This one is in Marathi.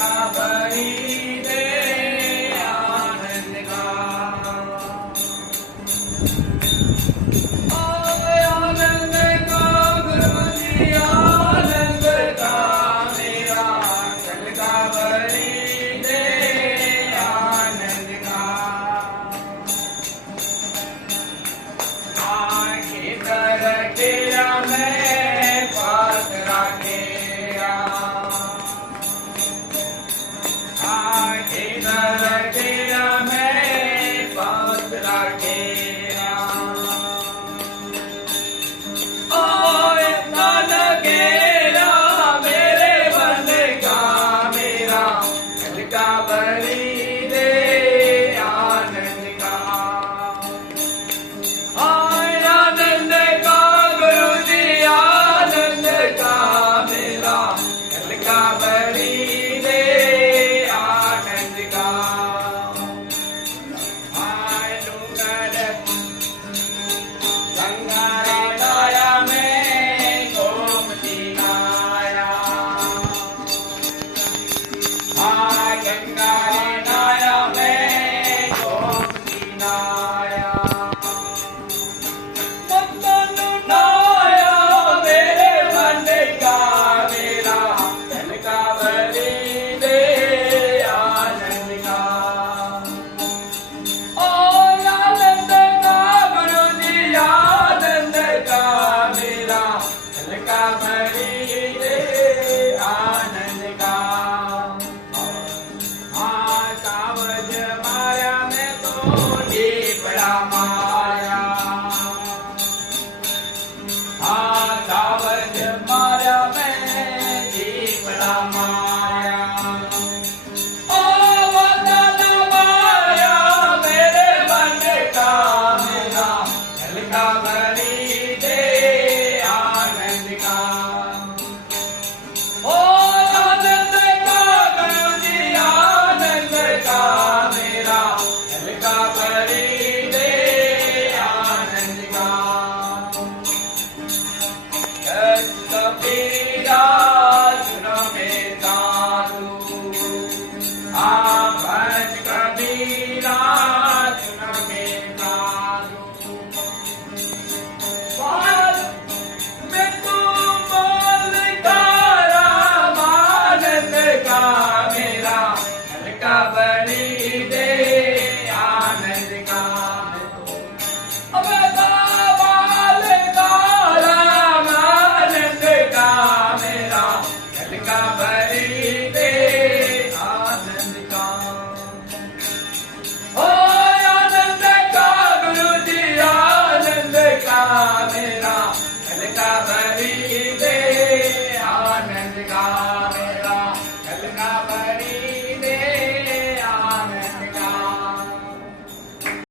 Thank you. am